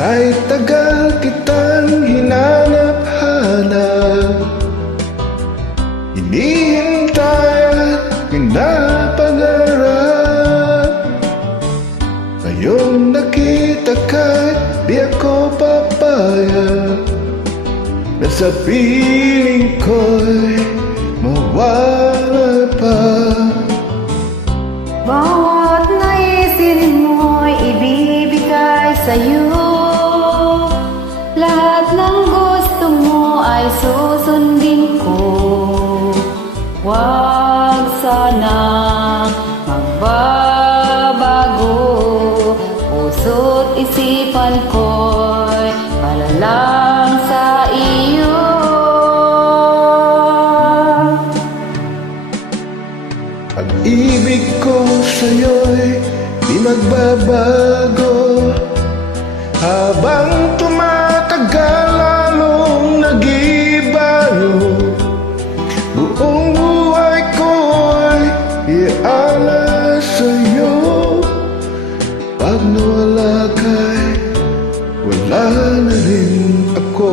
Kahit tagal kitang hinanap-hanap, hinihintay at pinapangarap. Ngayong nakita ka, di ako papayag na sa piling ko'y mawala pa. Bawat naisin mo'y ibibigay sa'yo. Lahat ng gusto mo ay susundin ko. Huwag sana magbabago. Puso't isipan ko'y para lang sa iyo. Pag-ibig ko sa'yo'y di magbabago. Habang tumatagal lalong nag-ibayo. Buong buhay ko'y iaalay sa'yo. Pag nawala ka'y wala na rin ako.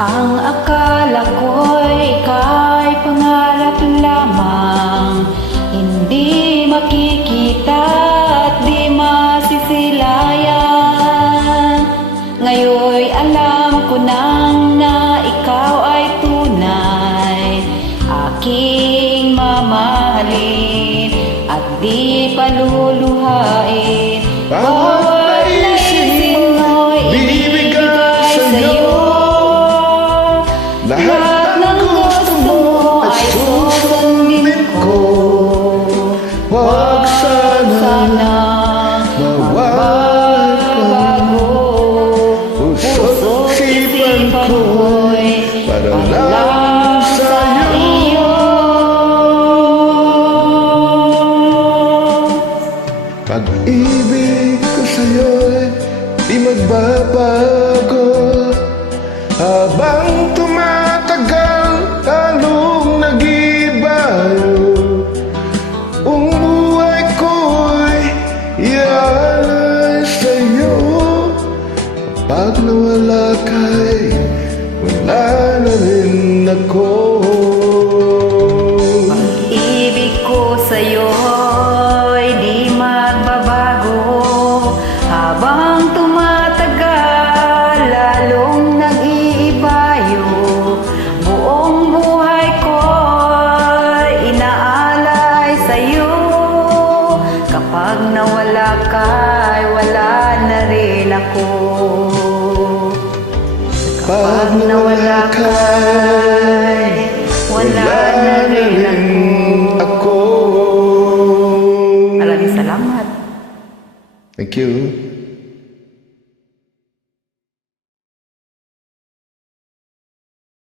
Ang akala ko'y ika'y pangarap lamang, hindi makikita at di masisilayan. Ngayon'y alam ko nang na ikaw ay tunay, aking mamahalin at di paluluhain. Bawat naisin mo'y ibibigay sa'yo. Lahat ng gusto mo ay susundin ko. Huwag sana magbabago. Puso't isipan ko'y para lang sa iyo. Pag-ibig ko sa'yo'y di magbabago. Habang tumatagal, lalong nag-ibayo. Ang buhay ko'y iaalay sa'yo. Kapag nawala ka'y wala na rin ako. Pag-ibig ko sa'yo'y di magbabago. Habang tumatagal, lalong nag-iibayo. Buong buhay ko'y inaalay sa'yo. Kapag nawala ka'y wala na rin ako. Kapag nawala ka'y wala na rin ako. Maraming salamat. Thank you.